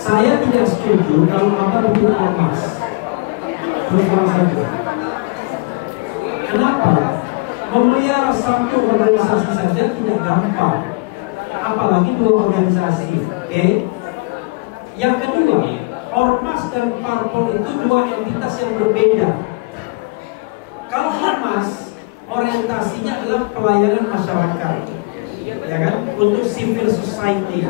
Saya tidak setuju kalau Bapak bikin ormas. Terus terang saja. Kenapa? Memelihara satu organisasi saja tidak gampang, apalagi dua organisasi. Oke? Yang kedua, ormas dan parpol itu dua entitas yang berbeda. Kalau ormas, orientasinya adalah pelayanan masyarakat, ya kan, untuk civil society,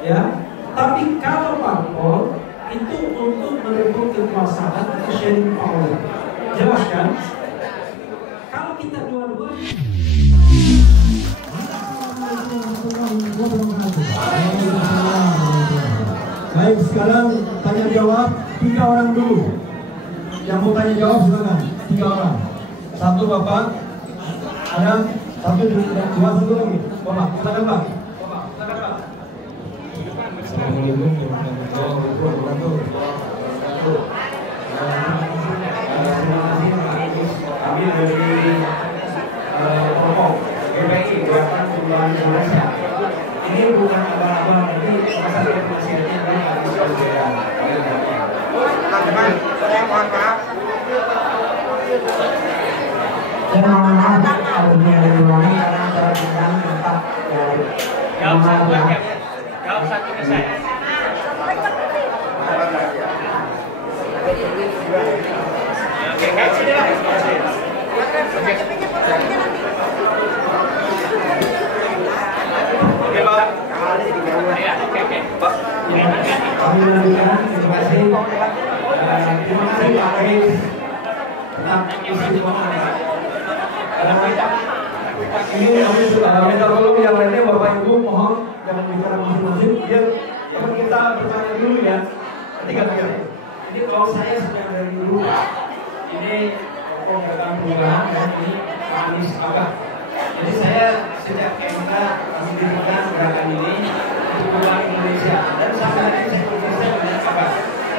ya. Tapi kalau parpol itu untuk merebut kekuasaan atau sharing power. Jelas kan? Kalau kita dua-duanya. Baik, sekarang tanya jawab 3 orang dulu. Yang mau tanya jawab silakan, 3 orang. Satu Bapak, ada satu dua satu lagi. Bapak, silakan Pak. Assalamualaikum warahmatullahi wabarakatuh. Kami dari kelompok GPI Gerakan Perubahan Indonesia. Ini bukan abang-abang, ini masalah informasinya dari Indonesia. Teman-teman, saya mohon maaf. Saya mohon maaf artinya dari mana karena saya tidak tempat dari. Jawab satu ke saya. Oke, kayak sini lah. Oke, Pak. Ya, oke. Pak. Kami lanjutkan, terima kasih. Terima kasih Pak Rais. Ini kami sudah minta tolong yang lainnya Bapak Ibu mohon jangan bicara masing-masing. Biar teman kita bertanya dulu ya. Ketiga. Ini kalau saya sudah dari dulu, ini kelompok Gerakan Perubahan dan ini Pak Anies Abah. Jadi saya sejak MK mendirikan gerakan ini untuk perubahan Indonesia dan sampai hari ini saya bekerja dengan Abah.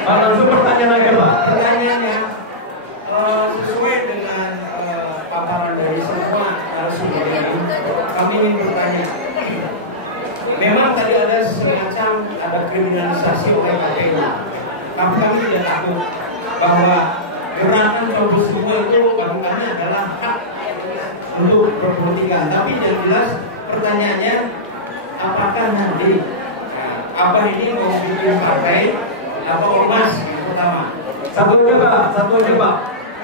Pak, langsung pertanyaan aja Pak. Pertanyaannya sesuai dengan paparan dari semua narasumber ini, kami ingin bertanya. Memang tadi ada semacam kriminalisasi oleh KPU. Tapi kami tidak takut bahwa gerakan kelompok semua itu bagaimana adalah hak untuk berpolitikan. Tapi yang jelas pertanyaannya, apakah nanti Abah ini mau bikin partai atau ormas pertama? Satu aja Pak.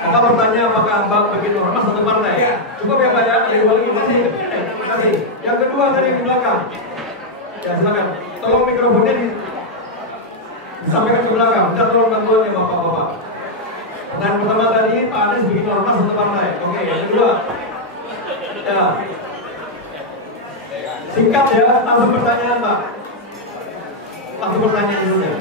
Apa pertanyaan apakah Abah bikin ormas atau partai? Ya. Cukup ya Pak ya. Terima kasih. Yang kedua dari di belakang. Ya silakan. Tolong mikrofonnya disampaikan ke belakang. Minta tolong bantuannya Bapak-bapak. Pertanyaan pertama tadi Pak Anies bikin ormas atau partai? Oke. Yang kedua. Ya. Singkat ya. Langsung pertanyaan Pak. Langsung pertanyaan dulu ya.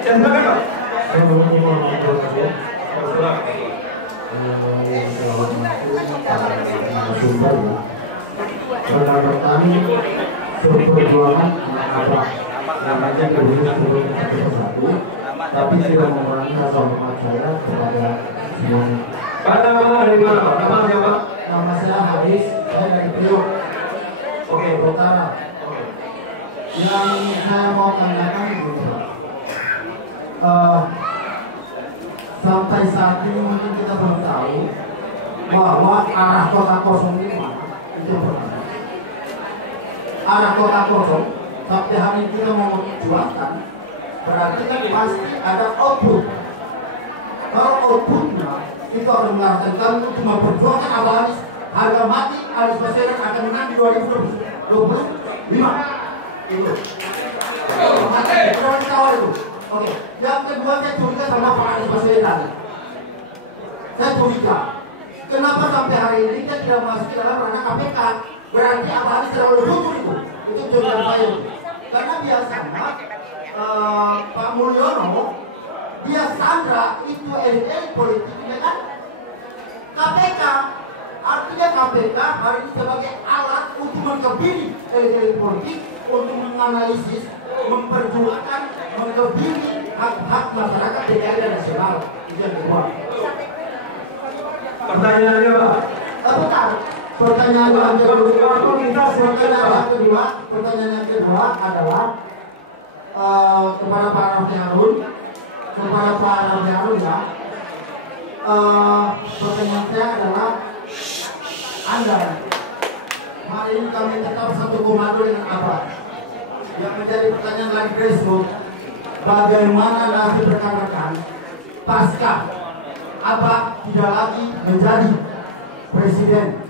Ya silakan Pak. Assalamualaikum warahmatullahi wabarakatuh. Pendapat kami berperjuangan apa namanya kerugian satu, tapi tidak mengurangi rasa hormat saya kepada semuanya. Pak, nama dari mana Pak? Nama siapa? Nama saya Haris, saya dari Priok. Oke, Utara. Yang saya mau tanyakan itu sampai saat ini mungkin kita belum tahu bahwa arah kota kosong ini mana. Itu pertama. Arah kota kosong sampai hari ini kita mau jualkan, berarti kan pasti ada output. Kalau outputnya itu akan mengatakan kami untuk memperjuangkan abadi harga mati Anies Baswedan akan menang di 2025. Itu. Oke. Yang kedua saya curiga sama Pak Anies Baswedan. Saya curiga. Kenapa sampai hari ini dia tidak masuk dalam ranah KPK? Berarti abadi terlalu lucu itu. Itu curiga saya. Karena biasanya Pak Mulyono dia sandra itu elit politiknya kan KPK. Artinya KPK hari ini sebagai alat untuk mengkebiri elit politik, untuk menganalisis, memperjuangkan, mengkebiri hak-hak masyarakat DKI dan nasional. Itu yang kedua. Pertanyaannya Pak. Bentar, Pertanyaan yang kedua adalah kepada Pak Raffi Harun, ya. Pertanyaan saya adalah, Anda hari ini kami tetap satu komando dengan Abah. Yang menjadi pertanyaan lagi besok, bagaimana nasib rekan-rekan pasca Abah tidak lagi menjadi presiden?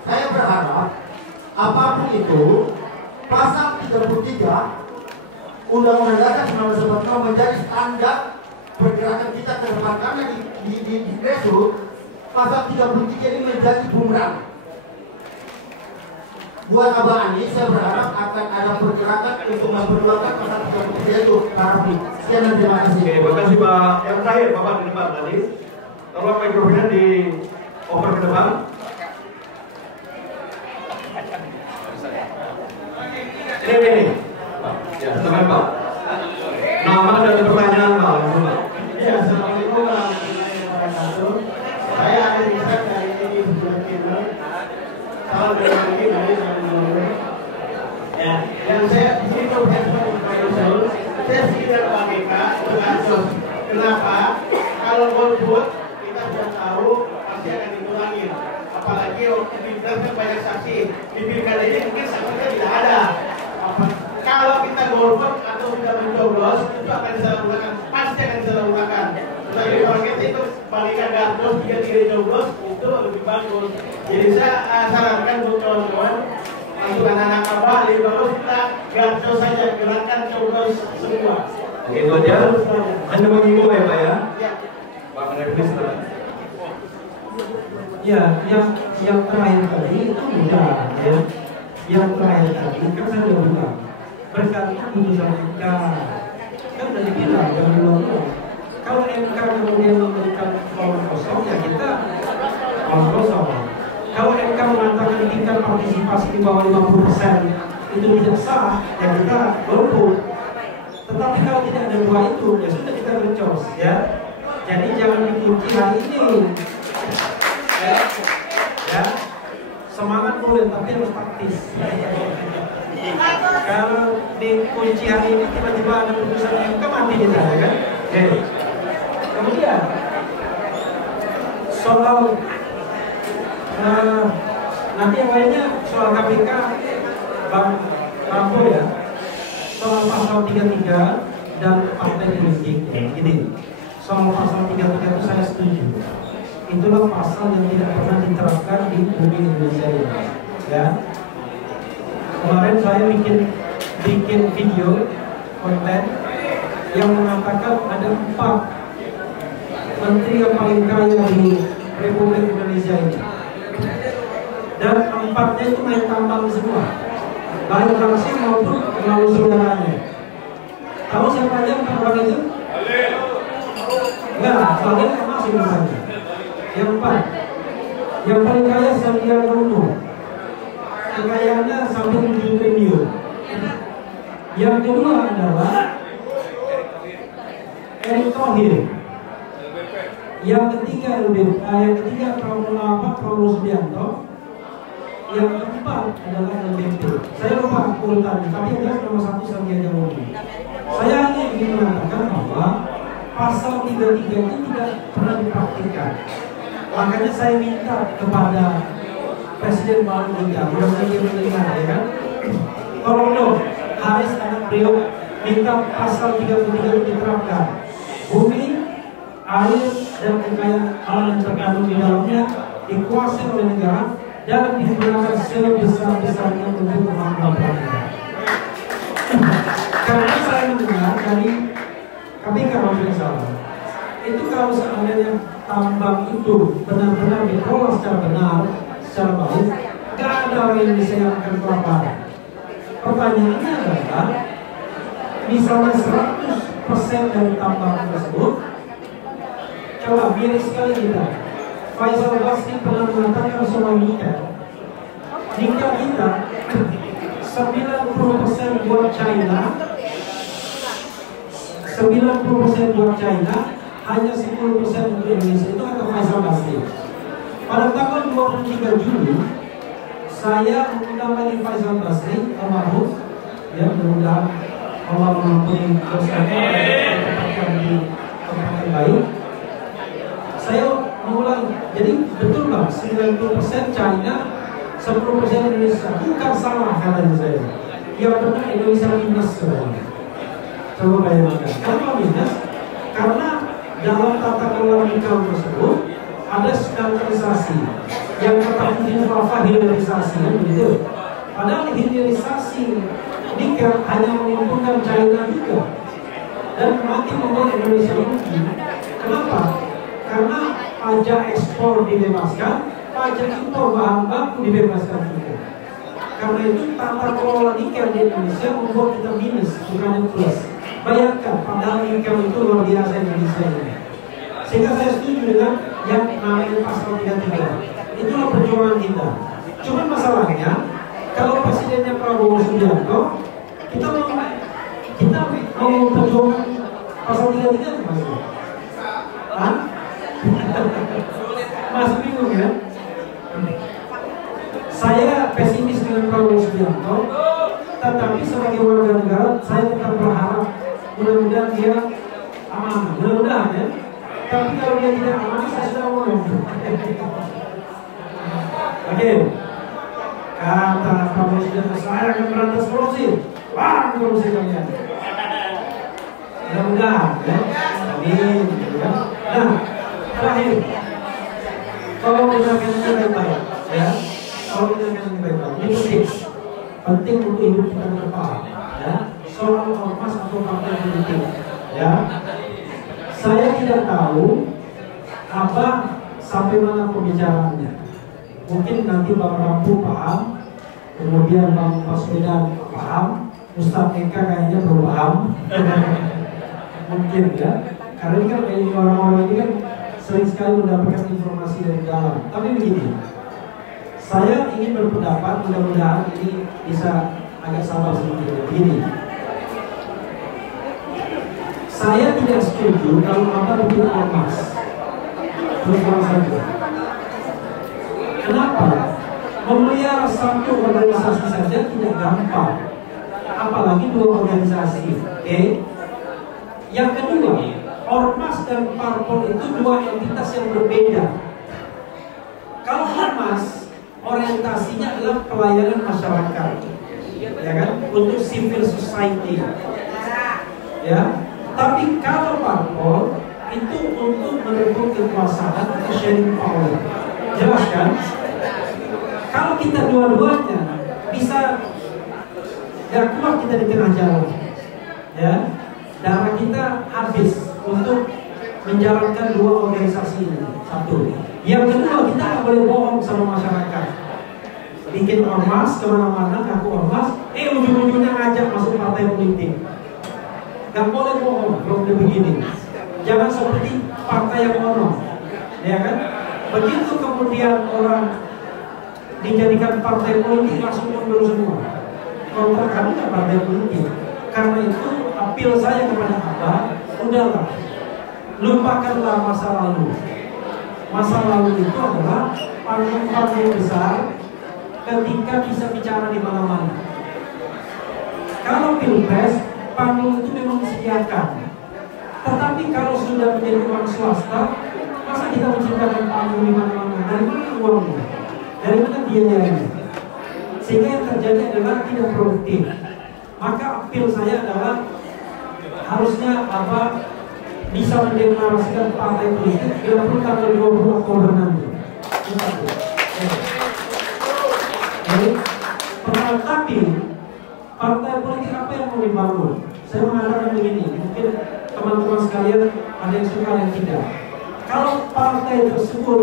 Saya berharap apapun itu, pasal 33 Undang-Undang Dasar 1945 menjadi standar pergerakan kita ke depan, karena di besok pasal 33 ini menjadi bumerang. Buat Abah Anies, saya berharap akan ada pergerakan untuk memperjuangkan pasal 33 itu. Sekian dan terima kasih. Oke, terima kasih Pak. Yang terakhir Bapak di depan tadi. Tolong mikrofonnya di over ke depan. Ini. Ya, silakan Pak. Nama dan pertanyaan Pak. Ya, assalamualaikum warahmatullahi wabarakatuh. Saya akan bisa dari ini Bulan Kino. Salam berbagi dari saya. Ya, yang saya di sini saya sekitar wanita berkasus. Kenapa? Kalau golput kita sudah tahu pasti akan dikurangin. Apalagi waktu di pilkada banyak saksi. Di pilkada ini mungkin saksinya tidak ada. Kalau kita golput atau tidak mencoblos, itu akan disalahgunakan, pasti akan disalahgunakan. Tetapi kalau kita itu bagikan gardos, tiga coblos, itu lebih bagus. Jadi saya sarankan untuk kawan-kawan, untuk anak-anak Abah, lebih bagus kita gardos saja, gerakan coblos semua. Oke, itu aja. Anda mengimbau ya Pak ya? Ya. Pak Menegris. Ya, yang terakhir tadi itu mudah ya. Yang terakhir tadi kan saya sudah bilang berkali putusan MK kan sudah dibilang jangan diulang. Kalau MK kemudian memberikan lawan kosong ya kita lawan kosong. Kalau MK mengatakan tingkat partisipasi di bawah 50% itu tidak sah, ya kita golput. Tetapi kalau tidak ada dua itu ya sudah kita bercos ya. Jadi jangan dikunci hari ini. Ya, semangat boleh tapi harus taktis. Kalau dikunci hari ini tiba-tiba ada putusan MK mati kita ya kan? Oke. Kemudian soal nanti yang lainnya soal KPK Bang Rambo ya, soal pasal 33 dan partai politik ya, gini. Soal pasal 33 itu saya setuju. Itulah pasal yang tidak pernah diterapkan di bumi Indonesia ini. Ya. Kemarin saya bikin video konten yang mengatakan ada 4 menteri yang paling kaya di Republik Indonesia ini, dan 4-nya itu main tambang semua, baik langsung maupun melalui saudaranya. Tahu siapa aja 4 orang itu? Enggak, soalnya nggak masuk namanya. Yang 4, yang paling kaya Sandiaga Uno, kekayaannya sampai 7 triliun. Yang kedua adalah Erick Thohir. Yang ketiga Prabowo Subianto. Yang keempat adalah LBP. Saya lupa urutannya, tapi yang jelas nomor 1 Sandiaga Uno. Saya hanya ingin mengatakan bahwa pasal 33 itu tidak pernah dipraktikkan. Makanya saya minta kepada Presiden Baru kita, mudah-mudahan dia mendengar ya kan. Tolong dong, Haris anak beliau minta pasal 33 diterapkan. Bumi, air, dan kekayaan alam yang terkandung di dalamnya dikuasai oleh negara dan digunakan sebesar-besarnya untuk kemakmuran rakyat. Karena saya mendengar dari KPK kalau tidak salah, itu kalau seandainya tambang itu benar-benar dikelola secara benar, secara baik, tidak ada orang Indonesia yang akan kelaparan. Pertanyaannya adalah, misalnya 100% dari tambang tersebut, coba miris sekali kita. Faisal Basri pernah mengatakan soal nikel kita 90% buat China, 90% buat China, hanya 10% untuk Indonesia. Itu kata Faisal Basri. Pada tanggal 23 Juli saya mengundang lagi Faisal Basri almarhum, ya mudah-mudahan Allah mengampuni dosanya dan ditempatkan di tempat yang baik. Saya mengulang, jadi betul bang, 90% China, 10% Indonesia. Bukan salah katanya saya. Yang benar Indonesia minus sebenarnya. Coba bayangkan. Kenapa minus? Karena dalam tata kelola nikel tersebut ada standarisasi yang kata apa hilirisasi, begitu. Padahal hilirisasi nikel hanya menguntungkan China juga dan makin membuat Indonesia rugi. Kenapa? Karena pajak ekspor dibebaskan, pajak impor bahan baku dibebaskan juga. Karena itu tata kelola nikel di Indonesia membuat kita minus, bukan plus. Bayangkan, padahal nikel itu luar biasa Indonesia ini. Sehingga saya setuju dengan yang namanya pasal 33. Itulah perjuangan kita. Cuma masalahnya, kalau presidennya Prabowo Subianto, kita mau perjuangan pasal 33 masih. Hah? Masih bingung ya? Saya pesimis dengan Prabowo Subianto, tetapi sebagai warga negara saya tetap berharap mudah-mudahan dia aman, mudah-mudahan ya. Tapi kalau dia tidak aman, saya sudah ngomong. Oke. Kata Prabowo Subianto, saya akan berantas korupsi. Wah, korupsi kalian. Mudah-mudahan ya. Amin. Ya. Nah, terakhir, tolong dengarkan ini baik-baik ya. Tolong dengarkan ini baik-baik. Ini penting untuk hidup kita ke depan ya. Soal ormas atau partai politik ya. Saya tidak tahu apa sampai mana pembicaraannya. Mungkin nanti Bang Rampu paham, kemudian Bang Baswedan paham, Ustadz Eka kayaknya belum paham. Mungkin ya. Karena ini kan kayak orang-orang ini kan sering sekali mendapatkan informasi dari dalam. Tapi begini, saya ingin berpendapat, mudah-mudahan ini bisa agak sabar sedikit. Begini, saya tidak setuju kalau apa bikin ormas. Terus terang saja. Kenapa? Memelihara satu organisasi saja tidak gampang, apalagi dua organisasi. Oke? Yang kedua, ormas dan parpol itu dua entitas yang berbeda. Kalau ormas orientasinya adalah pelayanan masyarakat, ya kan, untuk civil society, ya. Tapi kalau parpol itu untuk merebut kekuasaan atau sharing power, jelas kan? Kalau kita dua-duanya bisa, ya kuat kita di tengah jalan, ya. Darah kita habis untuk menjalankan dua organisasi ini. Satu. Yang kedua, kita nggak boleh bohong sama masyarakat. Bikin ormas kemana-mana, ngaku ormas, ujung-ujungnya ngajak masuk partai politik. Nggak boleh bohong kalau udah begini. Jangan seperti partai yang ono, ya kan? Begitu kemudian orang dijadikan partai politik langsung mundur semua. Kontrak kami nggak partai politik. Karena itu apel saya kepada Abah, udahlah, lupakanlah masa lalu. Masa lalu itu adalah panggung-panggung besar ketika bisa bicara di mana-mana. Kalau pilpres, panggung itu memang disediakan. Tetapi kalau sudah menjadi uang swasta, masa kita menciptakan panggung di mana-mana? Dari mana uangnya? Dari mana biayanya? Sehingga yang terjadi adalah tidak produktif. Maka apel saya adalah harusnya apa bisa mendeklarasikan partai politik bila perlu tanggal 20 Oktober nanti. Tapi partai politik apa yang mau dibangun? Saya mengatakan begini, mungkin teman-teman sekalian ada yang suka dan tidak. Kalau partai tersebut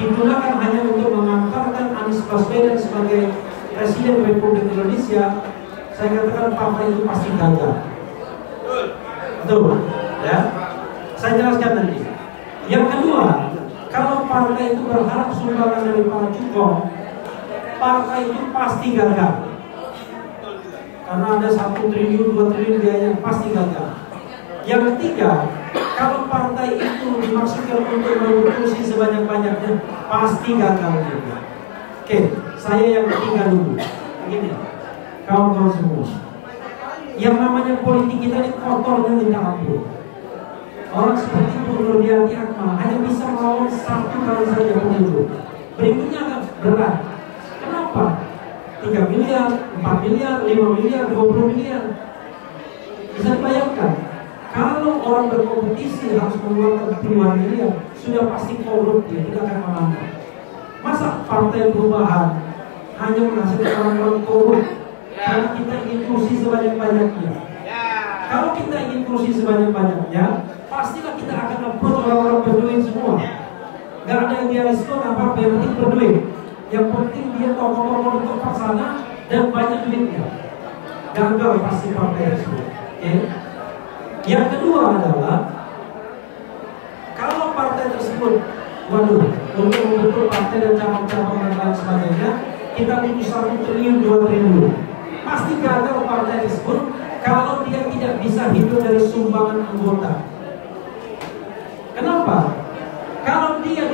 digunakan hanya untuk mengantarkan Anies Baswedan sebagai Presiden Republik Indonesia, saya katakan partai itu pasti gagal. Betul, ya. Saya jelaskan nanti. Yang kedua, kalau partai itu berharap sumbangan dari para cukong, partai itu pasti gagal. Karena ada 1 triliun, 2 triliun biaya, pasti gagal. Yang ketiga, kalau partai itu dimaksudkan untuk memproduksi sebanyak-banyaknya, pasti gagal juga. Oke, saya yang ketiga dulu. Begini, kawan-kawan semua, yang namanya politik kita ini kotornya minta ampun. Orang seperti Gubernur Yati Akmal hanya bisa melawan 1 kali saja pemilu. Berikutnya agak berat. Kenapa? 3 miliar, 4 miliar, 5 miliar, 20 miliar. Bisa dibayangkan, kalau orang berkompetisi harus mengeluarkan puluhan miliar, sudah pasti korup, dia tidak akan mampu. Masa Partai Perubahan hanya menghasilkan orang-orang korup karena kita ingin kursi sebanyak-banyaknya? Kalau kita ingin kursi sebanyak-banyaknya, pastilah kita akan approach orang-orang berduit semua. Gak ada idealisme apa-apa, yang penting berduit. Yang penting dia tokoh-tokoh di tempat sana dan banyak duitnya. Gagal pasti partai tersebut. Okay? Yang kedua adalah, kalau partai tersebut, waduh, untuk membentuk partai dan cabang-cabang dan lain sebagainya, kita butuh 1 triliun, 2 triliun. Pasti gagal partai tersebut kalau dia tidak bisa hidup dari sumbangan anggota. Kenapa? Kalau dia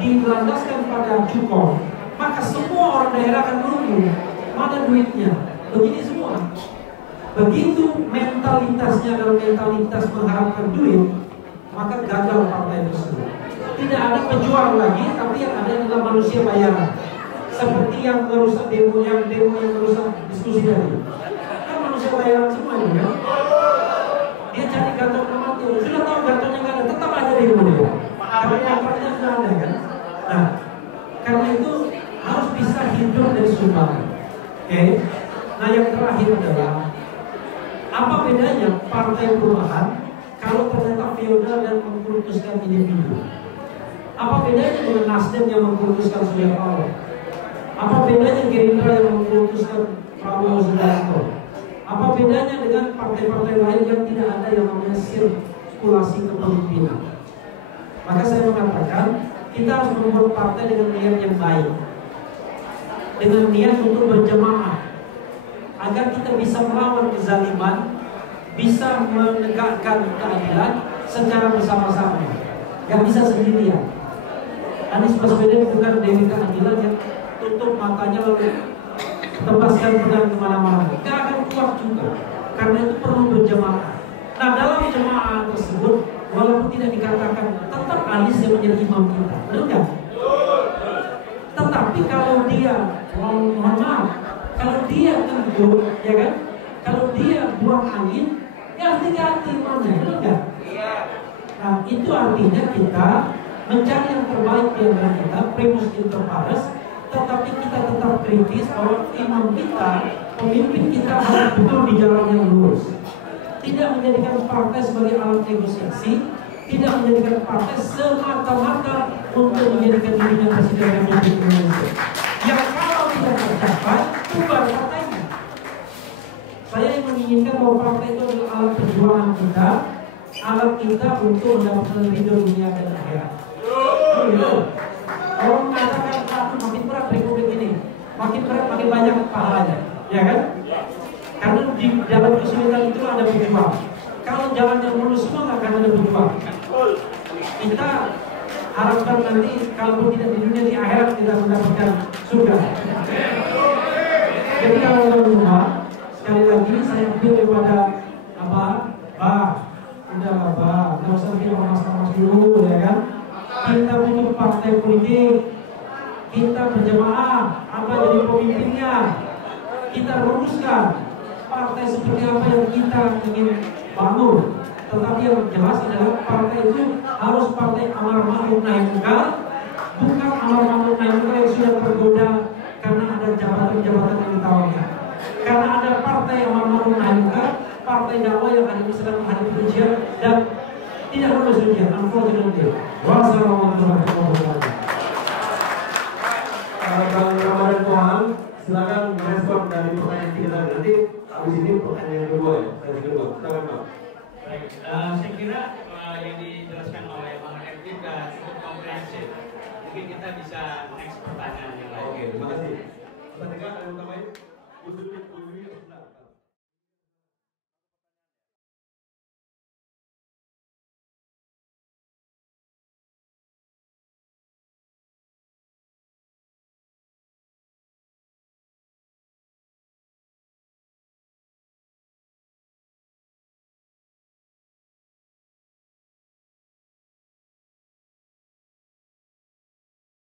dilandaskan pada cukong, maka semua orang daerah akan menunggu mana duitnya. Begini semua. Begitu mentalitasnya adalah mentalitas mengharapkan duit, maka gagal partai tersebut. Tidak ada pejuang lagi, tapi yang ada adalah manusia bayaran. Seperti yang merusak demo yang merusak diskusi tadi. Kan manusia bayaran semuanya kan? Dia cari gantong mati, sudah tahu gantongnya nggak ada, tetap aja demo dia. Karena kontraknya sudah ada kan? Nah, karena itu harus bisa hidup dari sumbangan. Oke? Nah, yang terakhir adalah, apa bedanya Partai Perubahan kalau ternyata feodal dan mengkultuskan individu? Apa bedanya dengan Nasdem yang mengkultuskan Surya Paloh? Apa bedanya Gerindra yang mengkultuskan Prabowo Subianto? Apa bedanya dengan partai-partai lain yang tidak ada yang namanya sirkulasi kepemimpinan? Maka saya mengatakan, kita harus membuat partai dengan niat yang baik, dengan niat untuk berjemaah, agar kita bisa melawan kezaliman, bisa menegakkan keadilan secara bersama-sama. Gak bisa sendirian. Anies Baswedan bukan dewi keadilan yang tutup matanya lalu tebaskan pedang kemana-mana. Gak akan kuat juga. Karena itu perlu berjemaah. Nah, dalam jemaah tersebut, walaupun tidak dikatakan, tetap Anies yang menjadi imam kita. Benar nggak? Tetapi kalau dia, mohon maaf, kalau dia kentut, ya kan? Kalau dia buang angin, ya harus diganti imamnya, benar nggak? Nah, itu artinya kita mencari yang terbaik di antara kita, primus inter pares, tetapi kita tetap kritis bahwa imam kita, pemimpin kita harus betul di jalan yang lurus. Tidak menjadikan partai sebagai alat negosiasi, tidak menjadikan partai semata-mata untuk menjadikan dirinya presiden Republik Indonesia. Yang kalau tidak tercapai, bubar partainya. Saya yang menginginkan bahwa partai itu adalah alat perjuangan kita, alat kita untuk mendapatkan ridho dunia dan akhirat. Orang mengatakan, aku makin berat Republik ini, makin berat makin banyak pahalanya, ya kan? Karena di dalam kesulitan itu ada berjuang. Kalau jalannya mulus semua nggak akan ada berjuang. Kita harapkan nanti kalau tidak di dunia, di akhirat kita mendapatkan surga. Jadi kalau semua, sekali lagi saya ambil daripada udah nggak usah bikin mas dulu, ya kan? Kita butuh partai politik, kita berjamaah, apa jadi pemimpinnya, kita rumuskan partai seperti apa yang kita ingin bangun. Tetapi yang jelas adalah partai itu harus partai amar ma'ruf nahi munkar, bukan amar ma'ruf nahi munkar yang sudah tergoda karena ada jabatan-jabatan yang ditawarkan. Karena ada partai amar ma'ruf nahi munkar, partai dakwah yang hari ini sedang menghadapi ujian dan tidak lulus ujian. Unfortunately. Wassalamualaikum warahmatullahi wabarakatuh. Bang Ramadan Kohang, silakan respon dari pertanyaan kita nanti. Habis ini pertanyaan yang kedua ya, silakan Bang. Baik, saya kira yang dijelaskan oleh Bang Edwin sudah cukup komprehensif. Mungkin kita bisa next pertanyaan yang lain. Oke, terima kasih. Kita dengar ada yang tambahin.